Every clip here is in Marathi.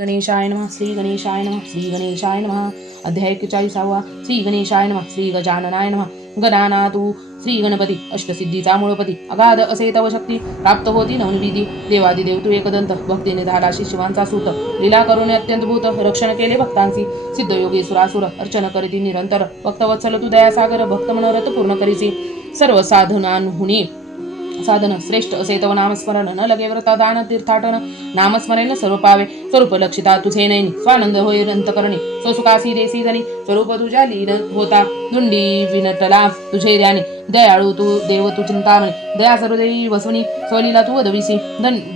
गणेशाय नमः. श्री गणेशाय नमः. श्री गणेशाय नमः. अध्याय 41. श्री गणेशाय नमः. श्री गजाननाय नमः. गणानातु श्री गणपती अष्टसिद्धीचा मूळपती. अगाध असे तव शक्ती प्राप्त होती नवनविधी. देवादिदेव तू एकदंत भक्तीने झाला शिवांचा सूत. लीला करून अत्यंत भूत रक्षण केले भक्तांची. सिद्धयोगी सुरासुर अर्चन करीती निरंतर. भक्तवत्सल तू दयासागर भक्त मनोरथ पूर्ण करीसी. सर्व साधनांहुनी साधन श्रेष्ठ असे तव नामस्मरण. न लगे व्रता दान तीर्थाटन. नामस्मरण सर्व पावे. स्वरूप लक्षिता तुझे नैनी. स्वानंद होय अंतकरणी. स्वसुखासी देसी जनी. स्वरूप तुझ्या लीन होता. दुंडी विनटला तुझे ध्यानी. दयाळू तू देव तू चिंतामणी. दया सर्वदेवी वसवणी. स्वलीला तू वदविसी.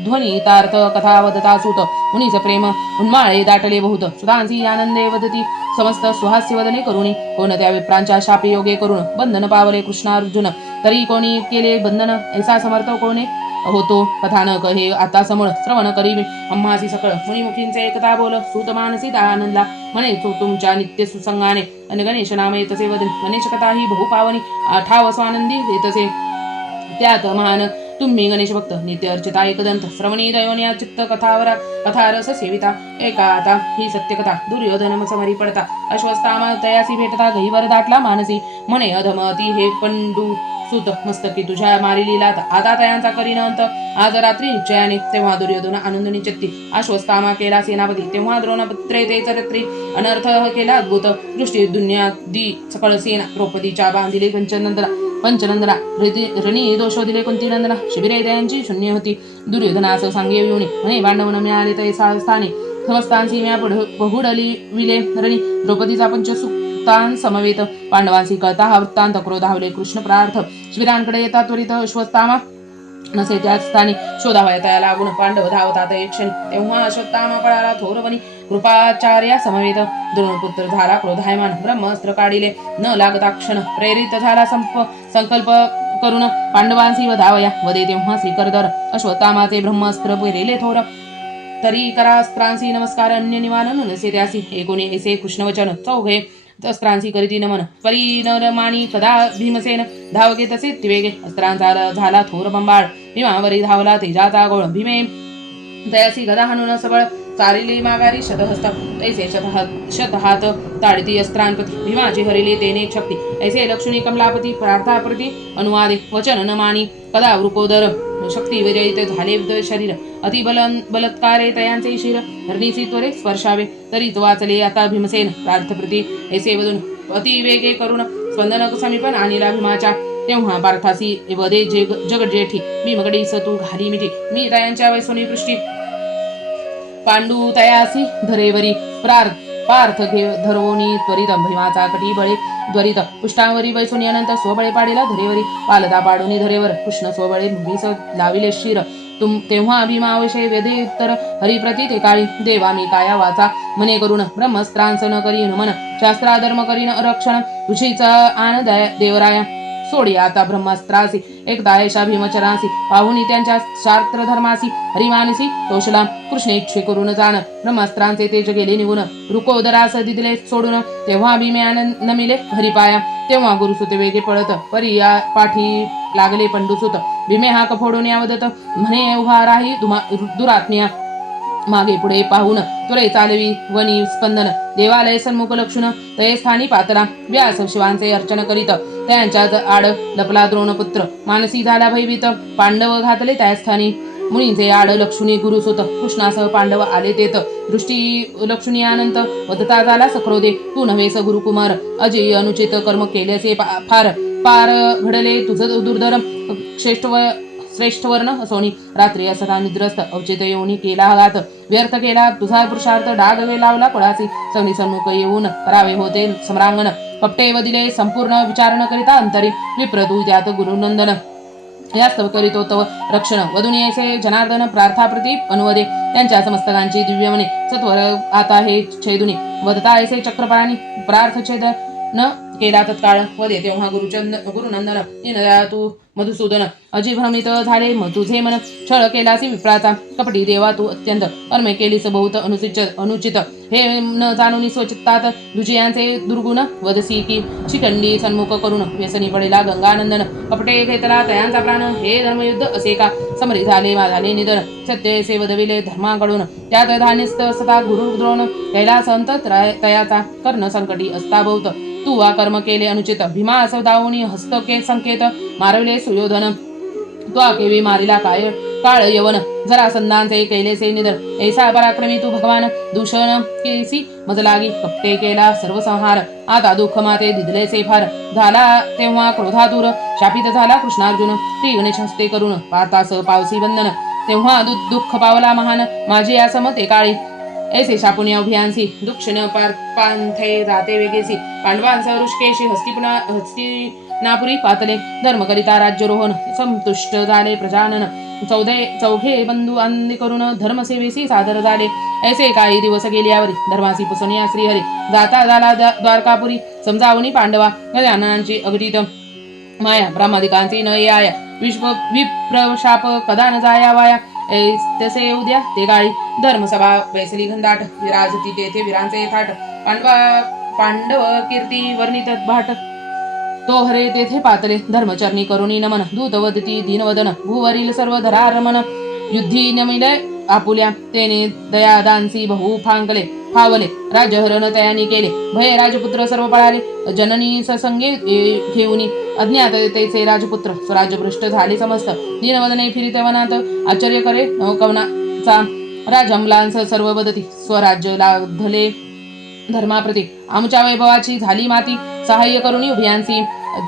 ध्वनी तार्थ कथा वदता सूत. मुनीच प्रेम उन्माळे दाटले बहुत. सुधांसी आनंदे वदती. समस्त सुहास्य वदने करुणी. कोणत्या विप्रांच्या शापे योगे करून बंधन पावले कृष्णार्जुन. तरी कोणी केले बंधन ऐसा समर्थ कोणे होतो. कथानक हे आता समळ श्रवण करी आम्हासी सकळ. मुनिमुखींचे एकता बोल. सूत मानसी आनंदला म्हणे तुमच्या नित्य सुसंगाने. आणि गणेश नाम येतसे वदन. गणेश कथा ही बहुपावनी. ठाव स्वानंदी येतसे त्यात महान. तुम्ही गणेश भक्त नित्य अर्चिता एकदंत. श्रवणी दैवनिया चित्त कथावरा. कथारस सेविता एका आता ही सत्यकथा. दुर्योधन समरी पडता. अश्वस्थामा तयासी भेटता. गहीवर दाटला मानसी. म्हणे अधमती हे पंडू सुत मस्तकी तुझ्या मारिलीला. आता तयांचा करीन अंत. आज रात्री निश्चयाने. तेव्हा दुर्योधन आनंदनी चित्ती. अश्वस्थामा केला सेनापती. तेव्हा द्रोणपुत्रे ते चरित्री. अनर्थ केला अद्भुत. दृष्टी दुनियादी सकळ सेना. द्रौपदीच्या बांधिले पंचनंदना रणी दोष दिले कुंती नंदना. शिबिरे दयांची शून्य होती. दुर्योधनास सांगे येऊनी. म्हणे पांडवन मिळाले तैसा स्थानी. समस्तांसी म्या पहुडली विले रणी. द्रौपदीचा पंचसुक्तान समवेत. पांडवांसी कळता हा वृत्तांत. क्रोधावले कृष्ण प्रार्थ. शिबिरांकडे येतात त्वरित अश्वत्थामा. नसे त्याच स्थानी शोधावया तया लागून. पांडव धावतात एक क्षणी. तेव्हा अश्वत्थामा पळाला थोरवनी. कृपाचार्या समवेत. द्रोणपुत्र झाला क्रोधायमान. ब्रह्मास्त्र काढिले न लागता क्षण. प्रेरित झाला संकल्प करून. पांडवांसी वधावया वदे तेव्हा श्रीकरधर. अश्वत्थामाचे ब्रह्मास्त्र पेरिले थोर. तरी करास्त्रांसी नमस्कार. अन्य निवारण नसे त्यासी. एकोणी ऐसे कृष्णवचन. चौघे अस्त्रांसी करीती नमन. परिणरमानी कदा भीमसेन. धावगे तसे तिवेगे. अस्त्रांचा झाला थोर बंबाळ. भीमावरी धावला तेजाचा गोळ. भीमे तयासी गदा हाणून सबळ. चारिली माघारी शतहस्त. तैसे शतहात ताडती अस्त्रांपती. भीमाची हरिली तेने शक्ती. ऐसे लक्ष्मी कमलापती प्रार्थाप्रती. अनुवादे वचन न मानी. कदा वृकोदर शक्ती विरहित झाले शरीर. अति बलात्कारे तयांचे शिर. हरणीसी त्वरे स्पर्शावे. तरीच वाचले आता भीमसेन. प्रार्थप्रती ऐसे वदून अति वेगे करून. स्पंदन समीपन आणिला भीमाच्या. तेव्हा पार्थासी वदे जगजेठी. भीमगडी सतू घाली मिठी. मी तयांच्या वैसोनी पृष्टी. पांडू तयासी धरेवरी. पार्थ धरवोनी त्वरित. भीमाचा कटी बळे त्वरित. पुष्टावरी वैसोनी अनंत. स्वबळे पाडेला धरेवरी. पालदा पाडूनी धरेवर. कृष्ण स्वबळे भूमीस लाविले शिर. तेव्हा भीमाविषयी वेदे उत्तर. हरिप्रती ते काळी. देवा मी काया वाचा मने करून. ब्रह्मस्त्रांस न करीन मन. शास्त्राधर्म करीन रक्षण. तुझीच आन देवराया. सोडी आता ब्रह्मास्त्रासी. एकदा ऐशा भीमचरासी. पाहुनी त्यांच्या शास्त्रधर्मासी. हरिमानसी तोषला. कृष्णेच्छे करून जाण. ब्रह्मास्त्रांचे तेज गेले निघून. रुकोदरास दिले सोडून. तेव्हा भीमे नमिले हरिपाया. तेव्हा गुरुसुत वेगे पळत. परी पाठी लागले पंडुसुत. भीमे हाक फोडून यावदत. म्हणे उभा राही दुरात्म्या. मागे पुढे पाहून त्वरे चालवी वनी स्पंदन. देवालय सन्मुख लक्षुण. तये स्थानी पातला. व्यास शिवांचे अर्चन करीत. त्यांच्याच आड लपला द्रोणपुत्र. मानसी झाला भयभीत. पांडव घातले त्या स्थानी. मुनींचे आड लक्ष्मी गुरुसुत. कृष्णासह पांडव आले तेत. दृष्टी लक्ष्मी अनंत. वदता झाला सक्रोधे. तू नव्हेस गुरुकुमार. अजय अनुचित कर्म केल्याचे फार. पार घडले तुझ दुर्धर. श्रेष्ठ वर्ण असोनी. रात्री असता निद्रस्त. अवचित येऊनी केला घात. व्यर्थ केला तुझा पुरुषार्थ. डाग लावला पळासी. सवनी सन्मुख येऊन करावे होते सम्रांगण. कपटे वदिले संपूर्ण विचारण करिता अंतरी. विप्र तू त्यात गुरुनंदन. यास्तव करीतो तव रक्षण. वधून येसे जनार्दन प्रार्थाप्रती अनुवदे. त्यांच्या समस्तकांची दिव्यमने. सत्वर आता हे छेदुनी. वदता ऐसे चक्रपाणी. प्रार्थ छेद न केला तत्काळ वदे तेव्हा गुरुनंदन दीनदया तू मधुसूदन अजिभ्रमित झाले तुझे मन छळ केलासी विप्राचा कपटी देवा तू अत्यंत कर्मे केलीस बहुत अनुचित हे न जाणून स्वचित्तात दुजियांचे दुर्गुण वदसी की शिखंडी सन्मुख करून व्यसनी पडेला गंगानंदन कपटे घेतला तयांचा प्राण हे धर्मयुद्ध असे का समरी झाले निधन सत्य से वदविले धर्माकडून त्यात धान्यस्त सता गुरुद्रोण कैलास अंत तयाचा कर्ण संकटी असता बहुत तू वा कर्म केले अनुचित भीमा असं दावणी हस्तके संकेत मारविले सुयोधन तो केवी मारिला काळ यवन जरासंधांचे कैलेसे निधन ऐसा पराक्रमी तू भगवान दूषण केसी मजलागी कपटे केला सर्व संहार आता दुःख माते दिदलेसे फार झाला तेव्हा क्रोधातूर शापित झाला कृष्णार्जुन श्री गणेश हस्ते करून पातास पावसी बंधन तेव्हा दुःख पावला महान माझी या समते काळी ऐसे शापुनी अभियांसी दुक्षण पांथे जाते वेगेसी पांडवांस ऋषकेशी हस्तिनापुरी पातले धर्म करिता राज्यरोहण संतुष्ट झाले प्रजानन चौघे बंधू अंधी करून धर्मसेवेसी सादर झाले ऐसे काही दिवस गेल्यावरी धर्मासी पुसनिया श्रीहरी जाता झाला द्वारकापुरी समजावणी पांडवा गजाननांची अगतित माया ब्रह्मादिकांची न याया विप्रशाप कदा न जाया वाया तसे उद्या ते काळी धर्मसभा वैसली घनदाट विराजती तेथे वीरांचे थाट पांडव कीर्ती वर्णित भाट तो हरे तेथे पातले धर्मचरणी करुणी नमन दूतवदती दीनवदन भूवरील सर्व धरारमन युद्धी नमिले आपुल्या तेने दयादांसी बहु फावले राज्यहरण तयानी केले भय राजपुत्र सर्व पळाले जननी ससंगे घेऊनी अज्ञाततेचे राजपुत्र स्वराज्यभ्रष्ट झाले समस्त दीनवदने फिरित वनात आश्चर्य करे कवनाचा राजमलांस सर्व बदती स्वराज्य लाधले धर्माप्रती आमच्या वैभवाची झाली माती सहाय्य करुणी उभयांसी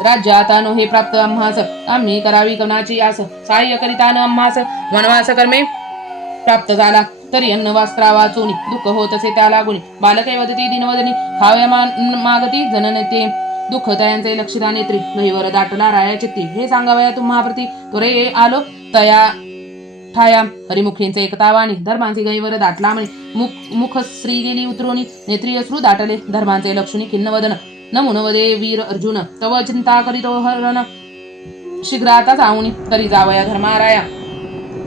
राज्य आता नो हे प्राप्त आम्हास आम्ही करावी कवनाची आस सहाय्य करिता न आम्हास वनवास कर्मे प्राप्त झाला तरी अन्न वस्त्रा वाचून दुःख होत असे त्या लागून बालकै वदती दिनवदनी खाव्या मागती जननेते दुःख तयांचे लक्षिता नेत्री गहीवर दाटला राया चित्ती हे सांगावया तुम्हाप्रती तुरे आलो तया ठाया हरिमुखींचे एकतावाणी धर्मांचे गहीवर दाटला म्हणे मुख श्री गेली उतरोनी नेत्री अश्रू दाटले धर्मांचे लक्षणी खिन्न वदन नमुन वदे वीर अर्जुन तव चिंता करीतो हरण शीघ्र आता जाऊनी तरी जावया धर्माराया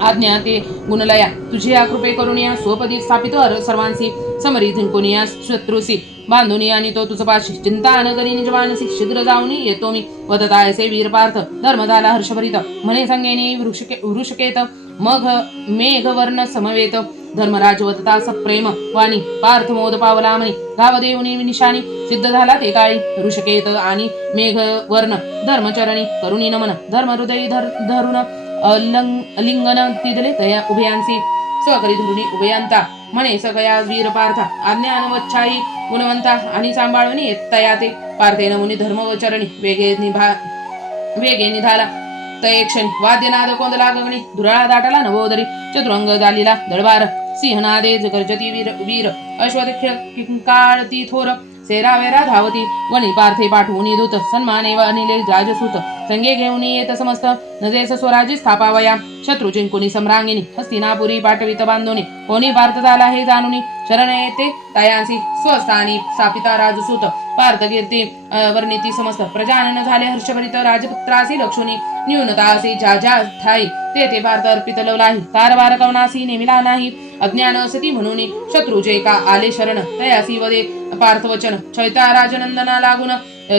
आज्ञा ते गुणलया तुझी या कृपे करुनिया स्वपदी स्थापित सर्वांसी समरी जिंकुनिया शत्रुसी बांधुनी आणि तो तुझ पाशी चिंता न करी निजवानसी शीघ्र जाऊनी येतो मी वदता ऐसे वीर पार्थ धर्म झाला हर्षभरित म्हणे संगेनी वृषकेत मग मेघ वर्ण समवेत धर्मराज वदता सप्रेम वाणी पार्थ मोद पावला म्हणे गावदेवनी निशाणी सिद्ध झाला ते काळी ऋषकेत आणि मेघ वर्ण धर्मचरणी करुणी नमन धर्म हृदय धरुण अलिंगन तिदले तया उभयांसी स्वकरी धुरुणी उभयांता म्हणे सगळ्या वीर पार्था आज्ञानवच्छाई गुणवंता आणि सांभाळवणी तया ते पार्थेन मुनी धर्मवचरणी वेगे निधाला तय क्षणी वाद्यनाद कोंदला गगणी धुराळा दाटला नवोदरी चतुरंग झालीला दळबार सिंहनादे गर्जती वीर अश्वत्थ किंकाळती थोर सेरावेरा धावती वणी पार्थे पाठवून दूत सन्माने अनिले राजसूत संगे घेऊन येत समस्त नजेस स्वराजी स्थापावया शत्रू जिंकुनी सम्रांगिनी हस्तिनापुरी पाठवित बांधोनी कोणी पार्थ झाला हे जाणुनी शरण येते तयांसी स्वस्थानी स्थापिता राजसूत पार्थ कीर्ती वर्णिती समस्त प्रजानन झाले हर्षभरित राजपुत्रासी लक्षुनी न्यूनतासी ज्या ठाई ते पार्थ अर्पित लवलाही कारभार कवनासी नेमिला नाही अज्ञान असती म्हणून शत्रू जे का आले शरण तयासी वदे पार्थ वचन चैता राजनंदना लागून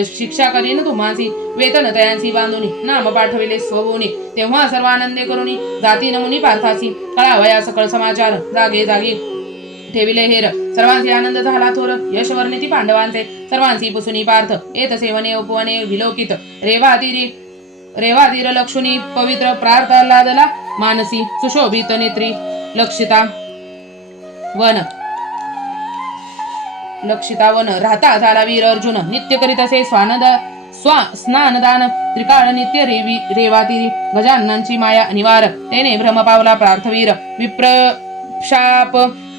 शिक्षा करीन तुम्हासी वेतन तयांसी बांधुनी नाम पाठविले स्वभूनी तेव्हा सर्वानंदे करुणी जाती नमुनी पार्थासी कळावया सकळ समाचार जागे जागी ठेविले हेर सर्वांचे आनंद झाला थोर यश वर्णिती पांडवांचे सर्वांची पुसुनी पार्थ येत सेवने उपवने विलोकित रेवाधीर लक्षुनी पवित्र प्रार्थ लादला मानसी सुशोभित नेत्री लक्षिता वन राहता झाला वीर अर्जुन नित्य करीत असे स्नानदान त्रिकाळ नित्य रेवातिरी गजाननांची माया निवार तेने भ्रम पावला पार्थवीर विप्रशाप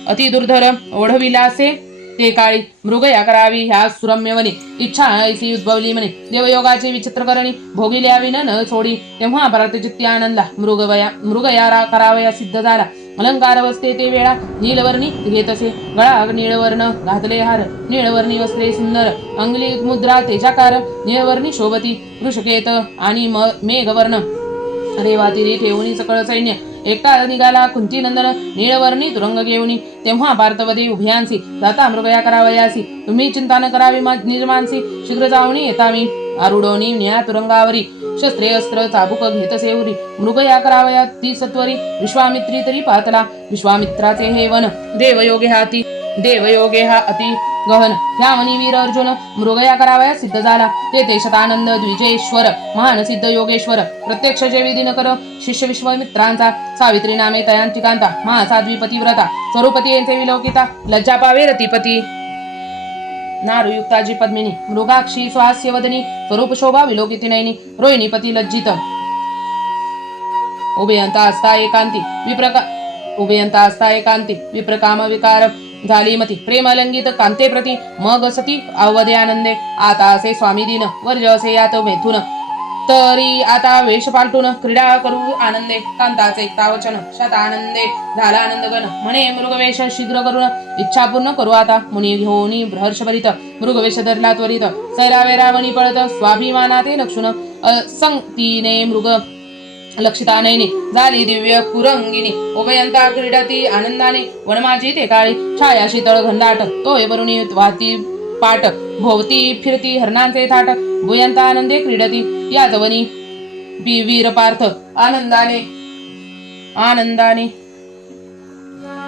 अति दुर्धर ओढविलासे ते काळी मृगया करावी ह्या सुरम्य वने इच्छा ऐसी उद्भवली म्हणे देवयोगाची विचित्र करणी भोगिल्या विन न सोडी तेव्हा परत चित्ती आनंदला मृगया करावया सिद्ध झाला अलंकार बसते ते वेळा नीलवर्णी घेतसे गळा निळवर्ण घातले हार निळवर्णी वस्त्रे सुंदर अंगली मुद्रा तेजाकार निळवर्णी शोभती वृषकेत आणि मेघवर्ण रेवातिरी ठेवणी सकळ सैन्य एकटा निघाला कुंतीनंदन निळवर्णी तुरंग घेऊनी तेव्हा पार्थवदे उभयांसी जाता मृगया करावयासी तुम्ही चिंता न करावी निर्मांसी शीघ्र जाऊनी येतावी आरुडोनी न्या तुरंगावरी शस्त्रे अस्त्र चाबुक घेतसे उरी मृगया करावया ती सत्वरी विश्वामित्री तरी पातला विश्वामित्राचे हे वन देवयोगे हा अति गहन ह्या मनी वीर अर्जुन मृगया करावया सिद्ध झाला ते शतानंद द्विजेश्वर महान सिद्ध योगेश्वर प्रत्यक्ष जे विधी न कर शिष्य विश्वामित्रांचा सावित्री नामे तयांची कांता महासाध्वी पतिव्रता स्वरूपती यांचे विलोकिता लज्जा पावे रतिपती नारुयुक्ताजी पद्मिनी मृगाक्षी स्वास्य वदनी स्वरूप शोभा विलोकिती नयनी रोहिणीपती लज्जित उभयंता असता एकांती विप्रकाम विकार झाली मती प्रेमलंगित कांते प्रती मग सती अवधे आनंदे आता असे स्वामी दिन वर्ज असे यात मेथून तरी आता वेश पालटून क्रीडा करू आनंदे कांताचे तावचन शतानंदे झाला आनंदगण म्हणे मृगवेश शीघ्र करून इच्छा पूर्ण करू आता मुनी घेऊनी हर्षभरित मृगवेश धरला त्वरित सैरावे रावणी पळत स्वाभिमानाते लक्षुण संगतीने मृग लक्षिता नयनी झाली दिव्य कुरंगिनी उभयंता क्रीडती आनंदाने वनमाजी ते काळी छाया शीतळ घनदाट तोय वरुणी वाती पाट भोवती फिरती हरणांचे थाट भुयंता आनंदे क्रीडती या जवनी वीर पार्थ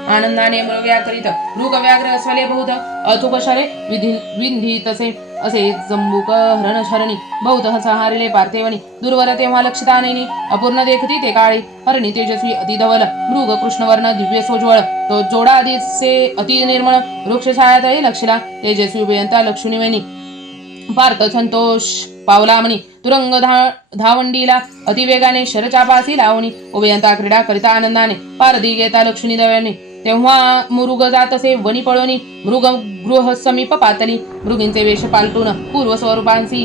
आनंदाने मृग्या करीत मृग व्याघ्र अस्वले बहुत अथुक शरे विंधी तसे असे जंबुक हरण शरणी बहुत हसहारिले पार्थेवणी दुर्वर तेव्हा लक्षितानेनी अपूर्ण देखती ते काळी हरणी तेजस्वी अति धवल मृग कृष्णवर्ण दिव्य सोज्वळ तो जोडा आधीचे अति निर्मळ वृक्ष छायातही लक्षिला तेजस्वी उभयंता लक्षुणीवेणी पार्थ संतोष पावला म्हणी तुरंग धावंडीला अतिवेगाने शरचापासी लावणी उभयंता क्रीडा करिता आनंदाने पारधी घेता लक्ष्मी दव्याने तेव्हा मृग जातसे वनी पळोनी मृग गृह समीप पातली मृगींचे वेश पालटून पूर्व स्वरूपांसी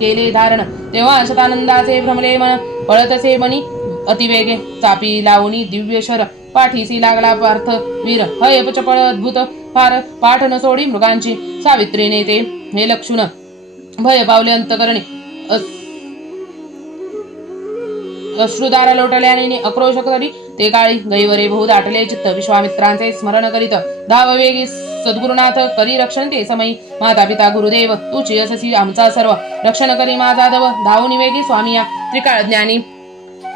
केले धारण तेव्हा शतानंदाचे भ्रमले मन पळतसे मनी अतिवेगे चापी लावणी दिव्य शर पाठीसी लागला पार्थ वीर हय चपळ अद्भुत फार पाठ न सोडी मृगांची सावित्रीने ते हे लक्षुण भय पावले अंतकरणी अश्रुधारा लोटल्याने आक्रोश करी ते काळी गैवरे बहु दाटले चित्त विश्वामित्रांचे स्मरण करीत धाववेगी सद्गुरुनाथ करी रक्षण ते समयी माता पिता गुरुदेव तुची अससी आमचा सर्व रक्षण करी माझा दव धावून वेगी स्वामी या त्रिकाळ ज्ञानी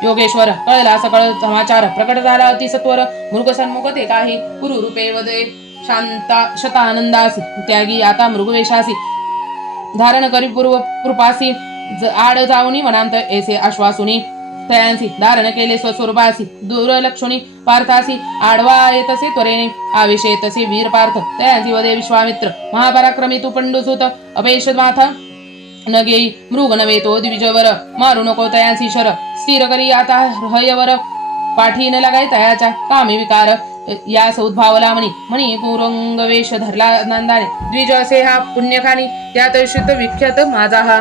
योगेश्वर कळला सकळ समाचार प्रकट झाला अतिसत्वर मृग सन्मुख ते काही गुरु रूपे वदे शांता शतानंदासी त्यागी आता मृगवेशासी धारण करी पूर्व कृपासी आड जाऊनी वनांत ऐसे आश्वासुनी तयांसी धारण केले स्वस्वरूपासी दुर्लक्षुणी पार्थासी आडवा येतसे त्वरेने आविषे येतसे वीर पार्थ तयांसी वदे विश्वामित्र महापराक्रमी तू पंडुसूत अपेश माथा न घेई मृग नवे तो द्विजवर मारू नको तयांसी शर स्थिर करी आता हयवर पाठी न लगाय तयाच्या कामी विकार या सौद्भावला म्हणी कुरंग वेश धरला नंदाने द्विज असे हा पुण्यखानी त्यात शुद्ध विख्यात माझा हा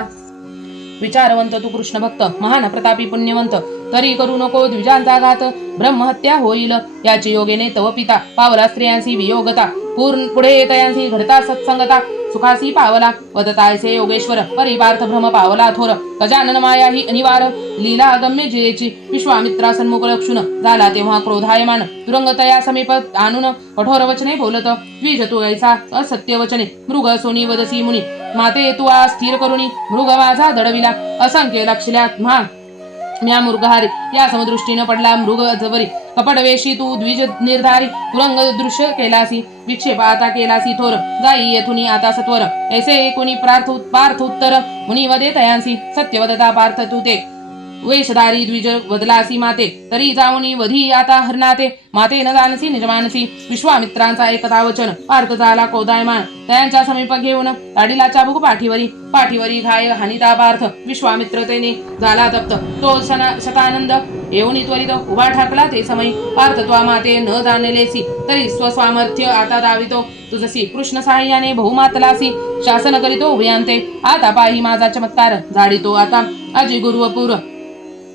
विचारवंत तू कृष्ण भक्त महान प्रतापी पुण्यवंत तरी करू नको द्विजांचा घात ब्रह्महत्या होईल याची योगेने तव पिता पावला स्त्रियांसी वियोगता पुढे तयांसी घडता सत्संगता सुखासी पावला वदतायसे योगेश्वर परिपार्थ भ्रम पावला थोर गजानन माया ही अनिवार लीला अगम्य जियेची विश्वामित्रा सन्मुख लक्षुण झाला तेव्हा क्रोधायमान तुरंगतया समीप आणून कठोर वचने बोलत द्विज तू ऐसा असत्य वचने मृग सोनी वदसी मुनी माते तू आ स्थिर करुणी मृग माझा दडविला असंख्य लक्षल्या म्या मृगहारी या समदृष्टीनं पडला मृग जबरी कपटवेशी तू द्विज निर्धारी तुरंग दृश्य केलासी विक्षेप आता केलासी थोर जाई येथुनी आता सत्वर ऐसे कोणी पार्थ उत्तर मुनी वदे तयांसी सत्यवदता पार्थ तू ते वेशधारी द्विज वदलासी माते तरी जाऊनी वधी आता हरणाते माते न जाणसी निजमानसी विश्वामित्रांचा एकता वचन पार्थ झाला कोदायमान त्यांच्या समीप घेऊन ताडीला चाबूक पाठीवरी घाय हानिता पार्थ विश्वामित्रतेने झाला तप्त तो शतानंद येऊन त्वरित उभा ठाकला ते समयी पार्थ त्वा माते न जाणलेसी तरी स्वस्वामर्थ्य आता दावितो तुझसी कृष्ण साह्याने बहुमातलासी शासन करीतो उभयांते आता पाही माझा चमत्कार झाडितो आता अजी गुरुवपूर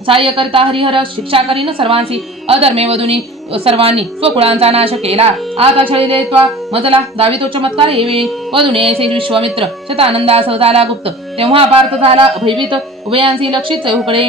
सहाय्य करता हरिहर शिक्षा करीन सर्वांसी अधर्मे वधुनी सर्वांनी स्वकुळांचा नाश केला आता छळिले त्वा मजला दावी तो चमत्कार येवेळी वधुने ऐसे विश्वामित्र शतानंदासह झाला गुप्त तेव्हा पार्थ झाला भयभीत उभयांसी लक्षित चौकडे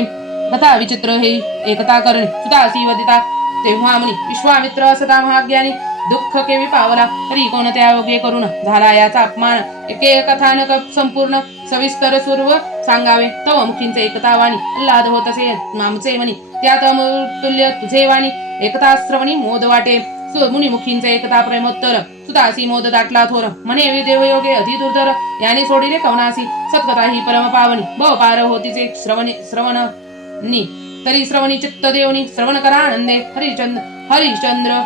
कथा विचित्र हे एकता करणे सुतासी वदिता तेव्हा म्हणी विश्वामित्र असता महाज्ञानी दुःख केवी पावला तरी कोणत्या योगे करून झाला याचा अपमान एके कथानक संपूर्ण सविस्तर स्वरूप सांगावे तव मुखींचे एकता वाणी अल्लाद होत असे आमचे म्हणी त्यात अमृतुल्य तुझे वाणी एकता श्रवणी मोद वाटे मुनी मुखींचे एकता प्रेमोत्तर सुतासी मोद दाटला थोर म्हणे विदेवयोगे अति दुर्धर याने सोडिले कवनासी सत्कथा ही परम पावनी पार होतीचे श्रवणी तरी श्रवणी चित्त देवनी श्रवण करा आनंदे हरिश्चंद्र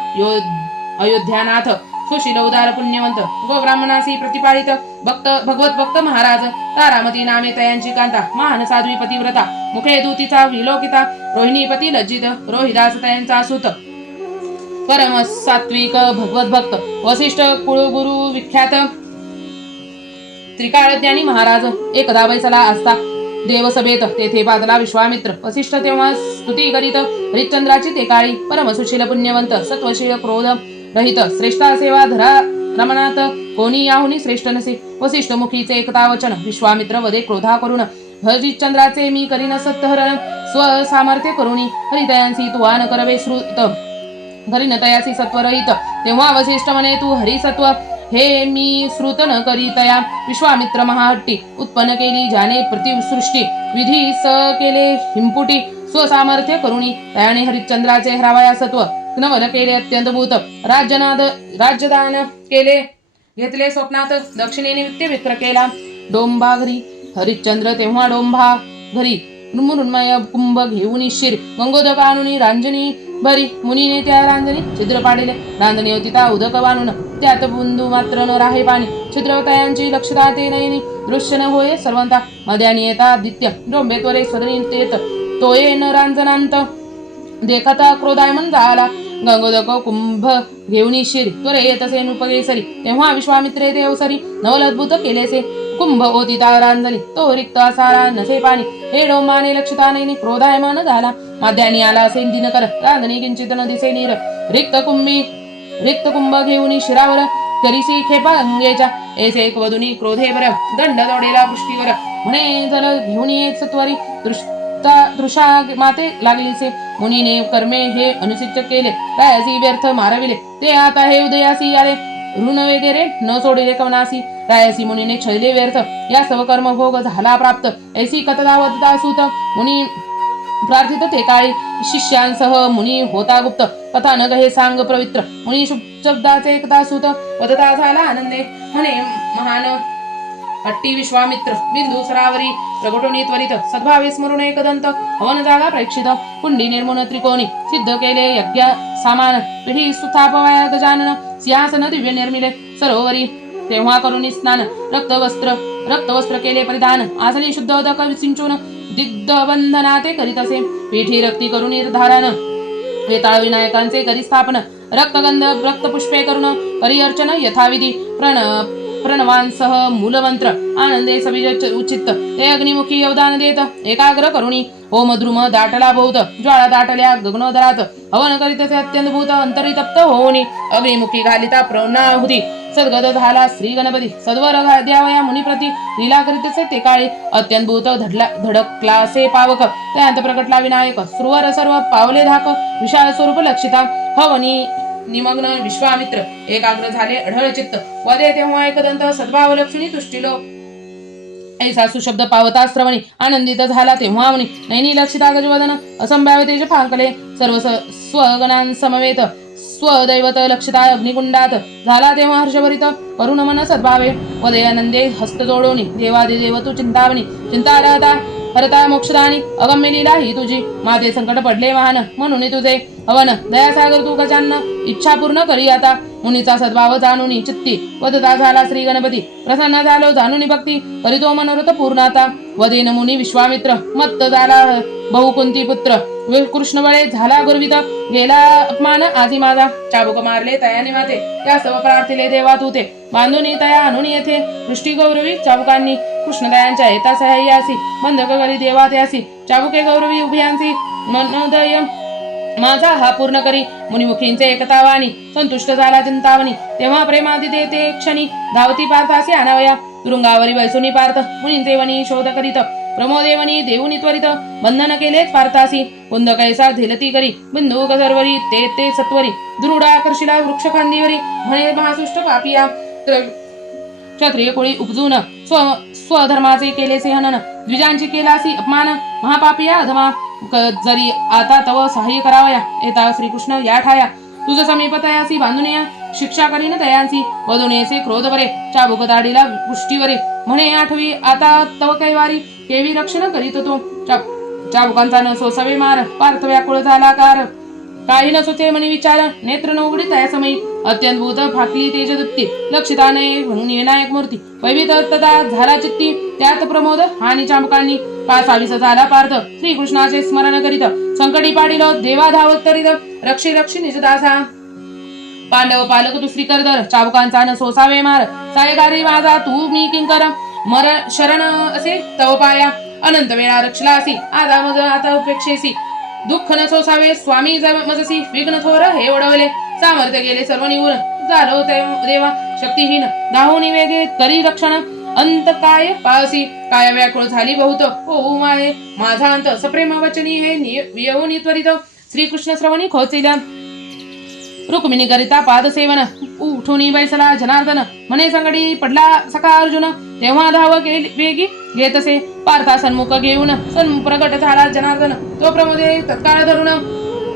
अयोध्यानाथ सुशील उदार पुण्यवंत गोब्राह्मणासी प्रतिपालित भगवत भक्त महाराज तारामती नामे तयांची कांता महान साध्वी पतिव्रता मुखे दूतीचा विलोकिता रोहिणीपती लज्जित रोहिदास तयांचा सुत परम सात्विक भगवत भक्त वसिष्ठ कुळगुरु विख्यात त्रिकाळज्ञानी महाराज एकदा बैसला असता देवसभेत तेथे बादला विश्वामित्र वसिष्ठ तेव्हा स्तुती करीत हरिश्चंद्राची ते काळी परम सुशील पुण्यवंत सत्वशील क्रोध रहित श्रेष्ठा सेवा धरा रमणात कोणी याहुनी श्रेष्ठ नसे वसिष्ठ मुखीचे एकता वचन विश्वामित्र वदे क्रोधा करून हरिश्चंद्राचे मी करीन सत्हरण स्वसामर्थ्य करुणी हरितयांसी तू आन करवे श्रुत करीन तयासी सत्वरहित तेव्हा वसिष्ठ म्हणे तू हरिसत्व हे मी श्रुत न करीतया विश्वामित्र महाहट्टी उत्पन्न केली ज्याने प्रतिसृष्टी विधी स केले हिंपुटी स्वसामर्थ्य करुणी त्याने हरिश्चंद्राचे हरावया सत्व नवल केले अत्यंत भूत राज्यदान केले घेतले स्वप्नात दक्षिणेने नित्य विक्र केला डोंबा घरी हरिश्चंद्र तेव्हा डोंबा घरी मृन्मय कुंभ घेऊन शिर गंगोदक आणून रांजणी भरी मुनीने त्या रांजणी छिद्र पाडिले रांजणी होती ता उदक बांधून त्यात बुंदू मात्र न राहे पाणी छिद्रवतयांची लक्षता ते नयनी दृश्य न होय सर्वंता मध्यानी येता आदित्य डोंबे त्वरे सदनी तेत तोये न रांजनांत देखता क्रोधायमन झाला गंगोदक कुंभ घेऊन शिर त्वरे येतसे नुपगेसरी तेव्हा विश्वामित्रे देवसरी नवल अद्भुत केलेसे कुंभ ओतिता रांजणी तो रिक्त सारा नसे पाणी हे डोंबाने लक्षता नयनी क्रोधायमान झाला माध्यानी आला असे दिनकर रांजणी किंचित न दिसे नीर रिक्त कुंभ घेऊन शिरावर करीसी खेपा गंगेच्या ऐसे एक वधुनी क्रोधे बर दंड दौडेला पृष्टीवर म्हणे जल घेऊन येत सत्वरी दृशा माते लागलीसे मुनीने कर्मे हे अनुचित केले रायासी व्यर्थ मारविले ते आता हे उदयासी आले ऋण वगैरे न सोडिले कवनासी रायासी मुनीने छळले व्यर्थ या सर्व कर्म भोग झाला प्राप्त ऐसी कथता वदता सुत मुनी प्रार्थित ते काळी शिष्यांसह मुनी होता गुप्त कथा न हे सांग पवित्र मुनी शब्दाचे एकता सुत वदता झाला आनंदे म्हणे महान हट्टी विश्वामित्र बिंदू सरावरी प्रगटोनी त्वरित सद्भावे स्मरून एकदंत हवन जागा प्रेक्षित कुंडी निर्मून त्रिकोणी सिद्ध केले यज्ञ सामान पिढी सुथापवाया गजानन सिंहासन दिव्य निर्मिले सरोवरी तेव्हा करुणी स्नान रक्तवस्त्र केले परिधान आसनी शुद्ध उदक सिंचून दिग्धबंधना ते करीत असे पीठी रक्ती करुणी धारण वेताळ विनायकांचे करी स्थापन रक्तगंध रक्तपुष्पे करून करी अर्चन यथाविधी प्रणवांसह मूलमंत्र आनंदे सविज उचित ते अग्निमुखी योगदान देत एकाग्र करुणी ओम द्रुम दाटला बहुत ज्वाळा दाटल्या गगनोदरात हवन करीत अत्यंत भूत अंतरितप्त होऊनी अग्निमुखी घालिता प्रणाहुती सद्गत झाला श्री गणपती सद्वर द्यावया मुनिप्रती लीला करीतसे ते काळी अत्यंत भूत धडकलासे पावक त्यात प्रकटला विनायक सुरवर सर्व पावले धाक विशाल स्वरूप लक्षिता हवनी निमग्न विश्वामित्र एकाग्र झाले अढळ चित्त वदे तेव्हा एकदंत सद्भाव लक्ष्मी तुष्टिलो ऐसा सुशब्द पावता श्रवणी आनंदित झाला तेव्हा म्हणी नैनी लक्षिता गजवदन असंभाव्य तेज फांकले सर्व स्वगणांसमवेत स्वदैवत लक्षिता अग्निकुंडात झाला तेव्हा हर्षभरित करुण मन सद्भावे वदयानंदे हस्त जोडोनी देवादिदेव तू चिंतावनी चिंता हरता मोक्षदानी अगम्य लीला ही तुझी माते संकट पडले महान म्हणून तुझे हवन दयासागर तू गजान्न इच्छा पूर्ण करी आता मुनीचा सद्भाव जाणूनी चित्ती वदता झाला श्री गणपती प्रसन्न झालो जाणूनी भक्ती करीतो मनोरथ पूर्ण आता वदेन मुनी विश्वामित्र मत्त झाला बहुकुंती पुत्र कृष्ण बळे झाला गुरवित गेला अपमान आधी माझा चाबुक मारले तयाने माते या सर्व प्रार्थिले देवा तू ते बांधुनी तया आणून येथे दृष्टी गौरवी चाबुकांनी कृष्णदयांच्या येता सहाय्यासी बंधक गली देवा त्यासी चाबुके गौरवी उभयांची मनोदय माझा हा पूर्ण करी. मुनिमुखींचे एकतावानी संतुष्ट झाला चिंतावनी. तेव्हा प्रेमादी ते क्षणी धावती पार्थासी आणावया. तुरुंगावरी बैसुनी पार्थ मुनींचे वनी शोध करीत. प्रमोदेवनी देऊनी त्वरित बंधन केले पार्थासी. कुंद कैसा धिलती करी बिंदू गजरवरी ते सत्वरी. दुरुडा करशिला वृक्ष खांदीवरी म्हणे महासुष्ट पापिया. क्षत्रिय कोळी उपजून स्वधर्माचे केलेसे हनन. द्विजांची केलासी अपमान महापापिया अधमा. जरी आता तव सहाय्य करावया येता श्रीकृष्ण या ठाया. तुझ समीप तयासी बांधुनिया शिक्षा करीन तयांसी. वधुनेसे क्रोध बरे चाबुक ताडीला पुष्टीवरे. म्हणे आठवी आता तव कैवारी केवी रक्षण करीत तो. चाबुकांचा न सोसावे मार पार्थ व्याकुळ झाला कार. काही न सुचे मनी विचार नेत्र न उघडी तया समयी. अत्यंतभूत फाकली तेजदुप्ती लक्षिताने विनायक मूर्ती. वैवित तदा झाला चित्ती त्यात प्रमोद हानी चाबुकांनी. पासाविस झाला पार्थ श्रीकृष्णाचे स्मरण करीत. संकटी पाडिलो देवा धावत तरीत. रक्षी रक्षी निजदासा पांडव पालक दुसरी करदर. चाबुकांचा न सोसावे मार सायगारी माझा तू मी किंकर. मर शरण असे तव पाया अनंत वेळा रक्षला असी. आता मज आता उपेक्षेसी दुःख न सोसावे स्वामी मजसी. विघ्न थोर हे ओढवले सामर्थ्य गेले सर्व निवून. झालो देवा शक्तिहीन दाहुनी वेगे करी रक्षण. अंत काय पासी काय व्याकुळ झाली बहुत होऊ माये. माझा अंत सप्रेम वचनी हे येऊन त्वरित. श्रीकृष्ण श्रवणी खोचिल्या रुक्मिणी करिता पाद सेवन. उठून बैसला जनार्दन म्हणे संगडी पडला सखा अर्जुन. तेव्हा धाव वेगी घेतसे पार्था सन्मुख घेऊन. प्रगट झाला जनार्दन तो प्रमोदे तत्काळ धरून.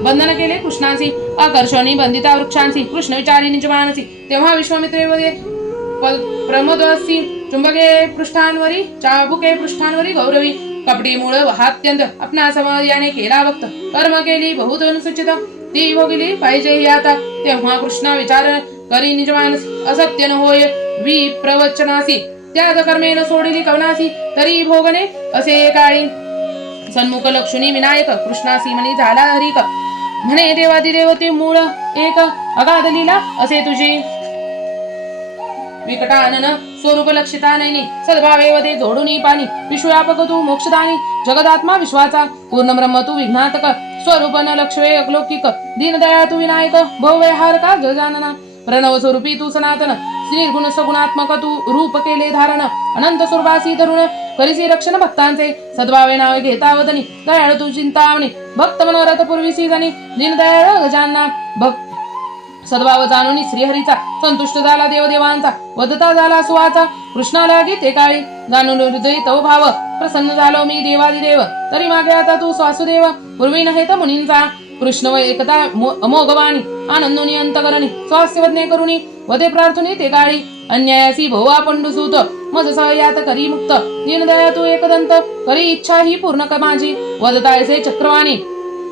बंधन केले कृष्णांसी आकर्षणी बंदिता वृक्षांसी. कृष्ण विचारी निज मानसी. तेव्हा विश्वामित्रेमध्ये प्रमोदसी चुंबके पृष्ठांवरी चाबुके पृष्ठांवरी गौरवी. कपटी मूळ वहात्यंत आपणा समयाने केला भक्त. कर्म केली बहुत अनुसूचित ती भोगली पाहिजे ही आता. तेव्हा कृष्ण विचार करी निज मानसी. असत्य न होय विप्रवचनासी त्यात कर्मेन सोडिली कवनासी. तरी भोगणे असे काळी सन्मुख लक्ष्मी विनायक. कृष्णासी मनी झाला हरिक म्हणे देवादिदेव ते मूळ एक. अगाध लीला असे तुझी विकटानन स्वरूप लक्षिता नैनी. सद्भावे वदे जोडुनी पाणी. विश्वव्यापक तू मोक्षदानी जगदात्मा विश्वाचा. पूर्ण ब्रह्म तू विघ्नातक स्वरूप न लक्ष्वे अकलौकिक. दीनदया तू विनायक भवव्यहार का गजानना. प्रणव स्वरूपी तू सनातन श्रीगुण सगुणात्मक तू रूप केले धारण. अनंत स्वरूपासी धरुण करीसी रक्षण भक्तांचे. सद्भावे नावे घेता वदनी दयाळ तू चिंतामणी. भक्त मनोरथ पूर्वीसी जनी दीनदयाळ गजानना. सद्भाव जाणून श्रीहरीचा संतुष्ट झाला देवदेवांचा. वदता झाला सुवाचा कृष्णाला गीते काळी. जाणून हृदय तव भाव प्रसन्न झालो मी देवादिदेव. तरी मागे आता तू वासुदेव पूर्वी नहे तर मुनींचा. कृष्ण व एकता अमोघवाणी आनंदोनी अंतकरणी. स्वास्यवज्ञे करुणी वदे प्रार्थनी ते काळी. अन्यायासी भोवा पंडुसूत मज सहयात करी मुक्त. दीनदया तू एकदंत करी इच्छा ही पूर्ण माझी. वदतायसे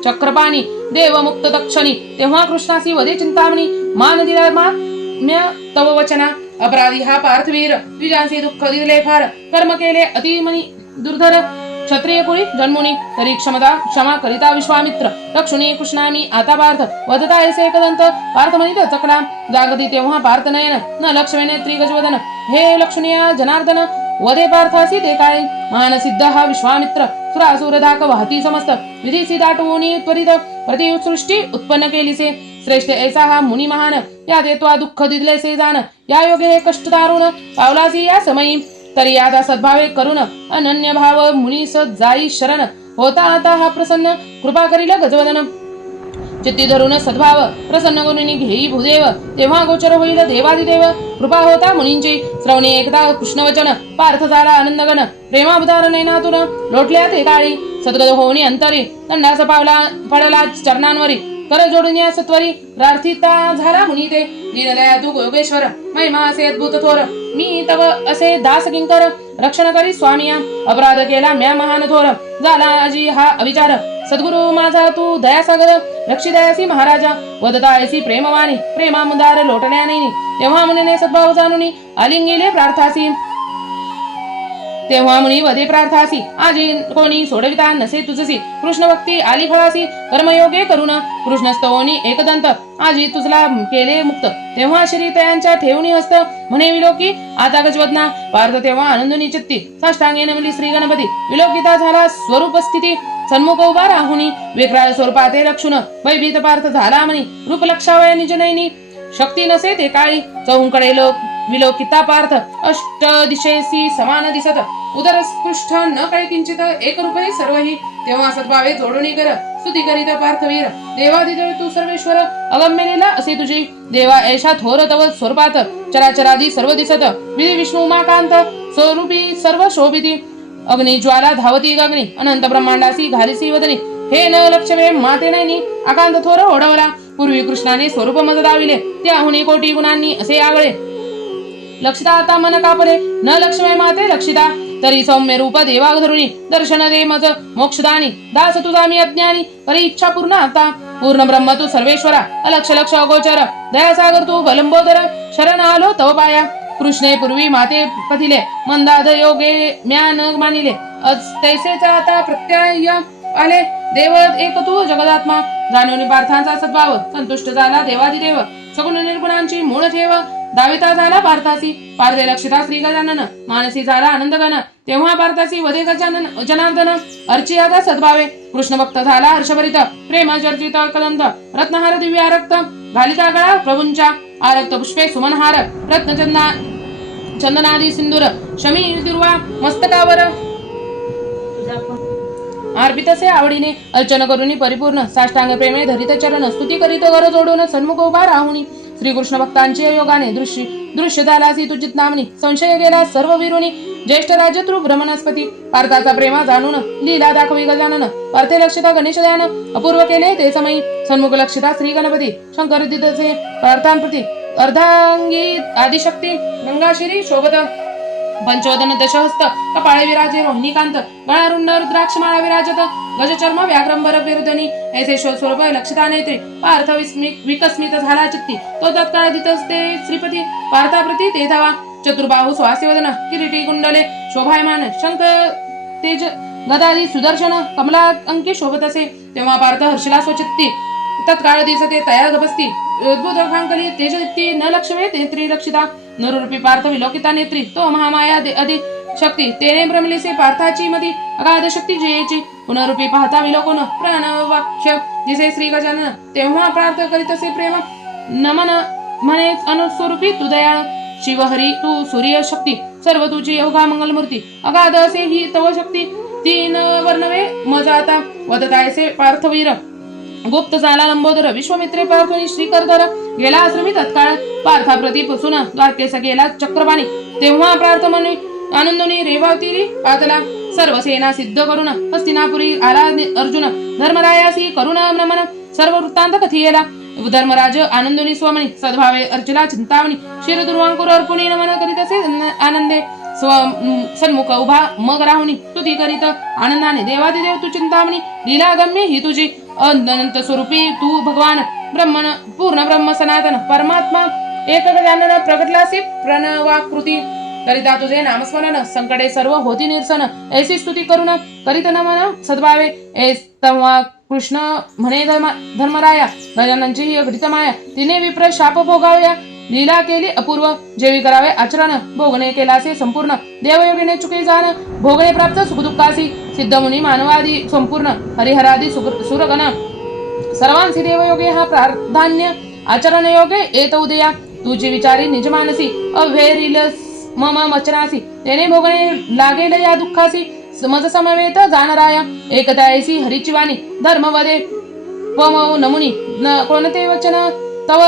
चक्रपाणी देव मुक्त तक्षणी. तेव्हा कृष्णासी वदे चिंतामणी. मान दिला म्य तव वचना. अपराधी हा पार्थवीर द्विजांसी दुःख दिले फार. कर्म केले अतिमनी दुर्धर क्षत्रिय कुळी जन्मुनी. तरी क्षमा करिता विश्वामित्र. लक्ष्मी कृष्णामी आता पार्थ वदता ऐसे एकदंत. पार्थ म्हणित चकला जागती तेव्हा पार्थ नयन. न लक्ष्मीने त्रिगजवदन हे लक्ष्मीया जनार्दन. वदे पार्थासी ते काय मानसिद्ध हा विश्वामित्र. सुरासुर धाक वाहती समस्त विधीसी दाटवूनी त्वरित. प्रतिसृष्टी उत्पन्न केलीसे श्रेष्ठ ऐसा हा मुनी महान. या देत्वा दुःख दिलेसे जाण. या योगे हे कष्ट तारुण पावलासी या समयी. तरी आता सद्भावे करून अनन्य भाव मुनी जाई शरण. होता आता हा प्रसन्न कृपा करील गजवदन. चित्ती धरून सद्भाव प्रसन्न गुरुनी घेई भूदेव. तेव्हा गोचर होईल देवादिदेव. कृपा होता मुनींची श्रवणी एकदा कृष्ण वचन. पार्थ झाला आनंदगण प्रेमावतार नैनातून लोटल्या ते काळी. सद्गत होऊनी अंतरी दंडास पडला चरणांवरी. कर जोडून या सत्वरी प्रार्थिता झाला मुनी ते. दीनदया तू योगेश्वर महिमा असे अद्भुत थोर. मी तव असे दास किंकर रक्षण करी स्वामिया. अपराध केला म्या महान थोर झाला अजी हा अविचार. सद्गुरु माझा तू दयासागर रक्षिदयासी महाराजा. वदतायसी प्रेमवाणी प्रेमामुदार लोटण्या नैनी. तेव्हा मुनीने सद्भाव जाणून आलिंगिले प्रार्थासी. तेव्हा मुनी वदे प्रार्थासी आजी कोणी सोडविता नसे तुझसी कृष्ण भक्ती आली फळासी कर्मयोगे करून कृष्णस्तवनी एकदंत आजी तुझला केले मुक्त तेव्हा श्री तयांच्या ठेवणी हस्त म्हणे विलोकी आता गजवदना पार्थ तेव्हा आनंदनी चित्ती साष्टांगे नमली श्री गणपती विलोकिता झाला स्वरूप स्थिती सन्मुख उभा राहुनी विक्राळ स्वरूपाते लक्षुण वैभीत पार्थ झाला म्हणी रूप लक्षावय निजनयनी शक्ती नसे ते काळी चौंकडे लोक विलोकिता पार्थ अष्ट दिशेसी समान दिसत उदर स्पृष्ट न काही किंचित एक रूपही सर्वही तेव्हा सद्भावे जोडणी कर स्तुती करीत पार्थवीर देवादिदेव तू सर्वेश्वर अगम्य लीला असे तुझी देवा ऐशा थोर तव स्वरूपात चराचरादी सर्व दिसत विधी विष्णू उमाकांत स्वरूपी सर्व शोभिती अग्नी ज्वाला धावती अग्नी अनंत ब्रह्मांडासी घालिसी वदनी हे न लक्षवे माते नैनी आकांत थोर ओढवला पूर्वी कृष्णाने स्वरूप मज दाविले त्याहुनी कोटी गुणांनी असे आगळे लक्षिता आता मन कापले न लक्ष्मी माते लक्षिता तरी सौम्य रूप देवा धरुणी दर्शन दे मज मोक्षदानी दास तुझा मी अज्ञानी परी इच्छा पूर्ण आता पूर्ण ब्रह्म तू सर्वेश्वरा अलक्ष लक्ष अगोचर दयासागर तू बलंबोदर शरण आलो तव पाया कृष्णे पूर्वी माते पथिले मंदाध योगे म्या न मानिले तैसेचा आता प्रत्यय आले देव एक तू जगदात्मा जाणून पार्थांचा सद्भाव संतुष्ट झाला देवादिदेव सगुण निर्गुणांची मूळ ठेव दाविता झाला पार्थासी पार्थे लक्षिता श्री गजानन मानसी झाला आनंदगण तेव्हा पार्थासी वदे गजानन जनार्दन अर्चियाचा सद्भावे कृष्ण भक्त झाला हर्षभरित प्रेम चर्चित कलंद रत्नहार दिव्या रक्त घालिता गळा प्रभूंच्या आरक्त पुष्पे सुमनहार रत्नचंदा चंदनादी सिंदूर शमी दुर्वा मस्तकावर अर्पितसे आवडीने अर्चन करुनी परिपूर्ण साष्टांग प्रेमे धरित चरण स्तुती करीत गर जोडून सन्मुख उभा राहुनी श्रीकृष्ण भक्तांचे योगाने दृश्य झालासी तुझित नामनी संशय गेला सर्व विरुनी ज्येष्ठ राज्यतृ ब्रह्मणस्पती पार्थाचा प्रेमा जाणून लीला दाखवी गजानन पार्थे लक्षिता गणेश ध्यान अपूर्व केले ते समयी सन्मुख लक्षिता श्री गणपती शंकर दिदसे पार्थांप्रती अर्धांगी आदिशक्ती गंगाशिरी शोभत पंचवदन दशहस्त कपाळे विराजे रोहिणीकांत गळारुंड रुद्राक्षमाळा विराजत गजचर्म व्याघ्रंबर विरुद्धनी ऐसे स्वरूप लक्षिता नेत्री पार्थ विकस्मित झाला चित्ती तो तत्काळ दितस्ते श्रीपती पार्थाप्रती ते धावा चतुर्बाहू स्वासिवदन किरीटी कुंडले शोभायमान शंख तेज गदादी सुदर्शन कमला अंकी शोभत असे तेव्हा पार्थ हर्षिला स्वचित्ती तत्काळ दिसते तया गपस्ती अद्भुत तेजदीप्ती न लक्ष्मे नेत्री लक्षिता नरुरूपी पार्थ विलोकिता नेत्री तो महामाया अधि शक्ती तेने भ्रमलीसे पार्थाची मधी अगाध शक्ती जयेची पुनरूपी पाहता विलोकन प्रणवाक्ष जिसे श्री गजानन तेव्हा प्रार्थ करीत असे प्रेम नमन म्हणे अनुस्वरूपी तू दयाळ शिवहरी तू सूर्य शक्ती सर्व तुझी अवघा मंगलमूर्ती अगाध असे ही तव शक्ती तीन वर्णवे मज आता वदतायसे पार्थवीर गुप्त झाला लंबोदर विश्वमित्रे पार्थोनी श्रीकरधर गेला आश्रमी तत्काळ पार्थाप्रती पुसून द्वारकेस गेला चक्रपाणी तेव्हा पार्थ म्हणून आनंदोनी रेवावतीरी पातला सर्व सेना सिद्ध करून हस्तिनापुरी आला अर्जुन धर्मरायासी करुण नमन सर्व वृत्तांत कथियेला धर्मराज आनंदोनी स्वमणी सद्भावे अर्चला चिंतावणी शिरदुर्वांकुर अर्पुणी नमन करीत असे आनंदे सन्मुख उभा मग राहुनी स्तुती करीत आनंदाने देवादिदेव तू चिंतामणी लीला गम्य ही तुझी अनंत स्वरूपी तू भगवान ब्रह्मन पूर्ण ब्रह्म सनातन परमात्मा एक गजानन प्रगटलासी प्रणवाकृती करिता तुझे नामस्मरण संकटे सर्व होती निरसन ऐसी स्तुती करून करीत नमन सद्भावे तेव्हा कृष्ण म्हणे धर्मराया गजाननची ही घटित माया तिने विप्र शाप भोगाव्या लीला केली अपूर्व जेवी करावे आचरण भोगणे केलासे संपूर्ण देवयोगीने चुके जाण भोगणे प्राप्त सुखदुःखासी सिद्ध मुनी मानवादी संपूर्ण हरिहरादी सुरगण सर्वांसी देवयोगे हा प्राधान्य आचरण योगे येत उदया तुझी विचारी निज मानसी अव्हेरील मम वचनासी तेने भोगणे लागेल या दुःखासी मज समवेत जाणराया एकतायसी हरीची वाणी धर्मवदे पमौ नमुनी कोणते वचन तव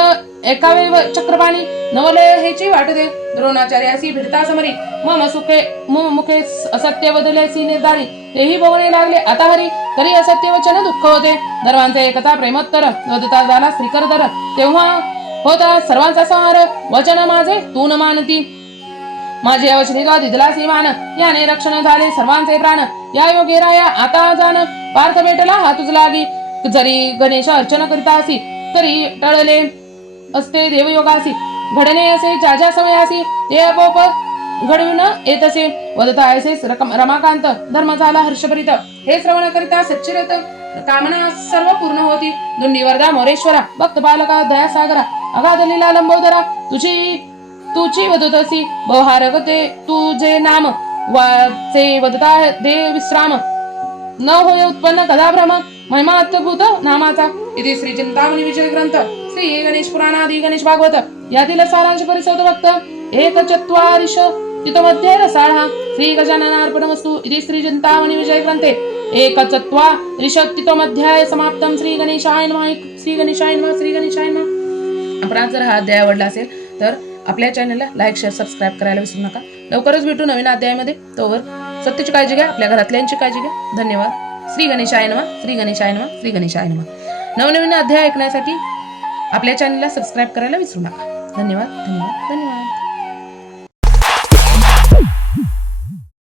एकावे चक्रपाणी नवले हेची वाट दे द्रोणाचार्यासी भिडता समरी मम मुखे असत्य बदल्यासी निर्धारी तेही भोगणे लागले आता हरी तरी असत्य वचन दुःख होते धर्मांचे एकता प्रेमोत्तर वदता झाला श्रीकरधर तेव्हा होता सर्वांचा संहार वचन माझे तू न मानती माझे अवचनिका दिदला सीमान याने रक्षण झाले सर्वांचे प्राण या योगे राया आता जाण पार्थ भेटला हा तुझ लागी जरी गणेश अर्चना करीता असी तरी टळले असते देवयोगासी घडणे असे ज्या ज्या समयासी ते आपोप घडविण येतसे वदता ऐसेस रमाकांत धर्म झाला हर्षभरित हे श्रवण करिता सच्चिरत कामना सर्व पूर्ण होती दुंडी वरदा मोरेश्वरा भक्त बालका दयासागरा अगाध लीला लंबोदरा तुझी वदतसी बहारगते तुझे नाम वाचे वदता दे विश्राम न होय उत्पन्न कदा भ्रम महिमा अत्यभूत नामाचा इथे श्री चिंतामणी विजय ग्रंथ श्री गणेश पुराणादी गणेश भागवत यातील सारांश परिसौत भक्त एक चत्वारिश तितोमध्ये रसाळा श्री गजाननार्पणमस्तु इति श्री चिंतामणी विजय ग्रंथे एक चत्वारिश तितोमध्याय समाप्तम श्री गणेशाय नमः श्री गणेशाय नमः श्री गणेशाय नमः. आपण जर हा अध्याय आवडला असेल तर आपल्या चॅनलला लाईक शेअर सबस्क्राईब करायला विसरू नका. लवकरच भेटू नवीन अध्यायामध्ये. तोवर सत्याची काळजी घ्या, आपल्या घरातल्यांची काळजी घ्या. धन्यवाद. श्री गणेशाय नमः श्री गणेशाय नमः श्री गणेशाय नमः. नवनवीन अध्याय ऐकण्यासाठी आपल्या चॅनलला सबस्क्राईब करायला विसरू नका. धन्यवाद धन्यवाद धन्यवाद.